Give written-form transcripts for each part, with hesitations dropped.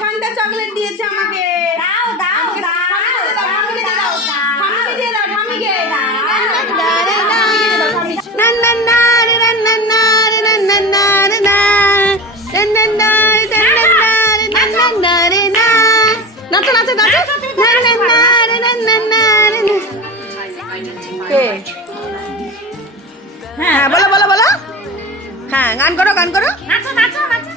Shanta chocolate দিয়েছে আমাকে। দাও দাও দাও ঠামিকে দিয়ে দাও, ঠামিকে দিয়ে দাও, ঠামিকে। নাচো নাচো নাচো। কে? হ্যাঁ বলো বলো বলো। হ্যাঁ গান করো গান করো। নাচো নাচো নাচো।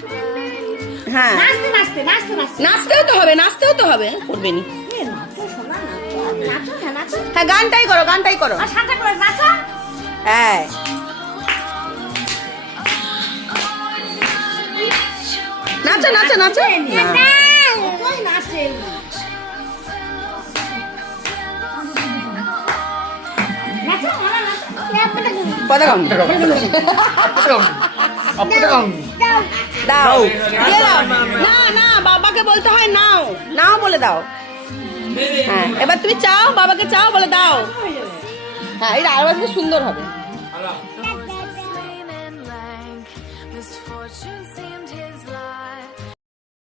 হ্যাঁ নাচতে নাচতে নাচতে নাচতে নাচতেও তো হবে, নাচতেও তো হবে, করবে নি। নাচো সোনা নাচো নাচো হ্যাঁ নাচো। হ্যাঁ গানটাই করো গানটাই করো। আর সান্তা ক্লজ নাচো। হ্যাঁ নাচো নাচো নাচো। না। কই নাচে? নাচো মালা নাচো। পদকম দাও দিয়ে দাও। না না বাবাকে বলতে হয় নাও, নাও বলে দাও। হ্যাঁ এবার তুমি চাও, বাবাকে চাও বলে দাও। হ্যাঁ এটা আরো সুন্দর হবে।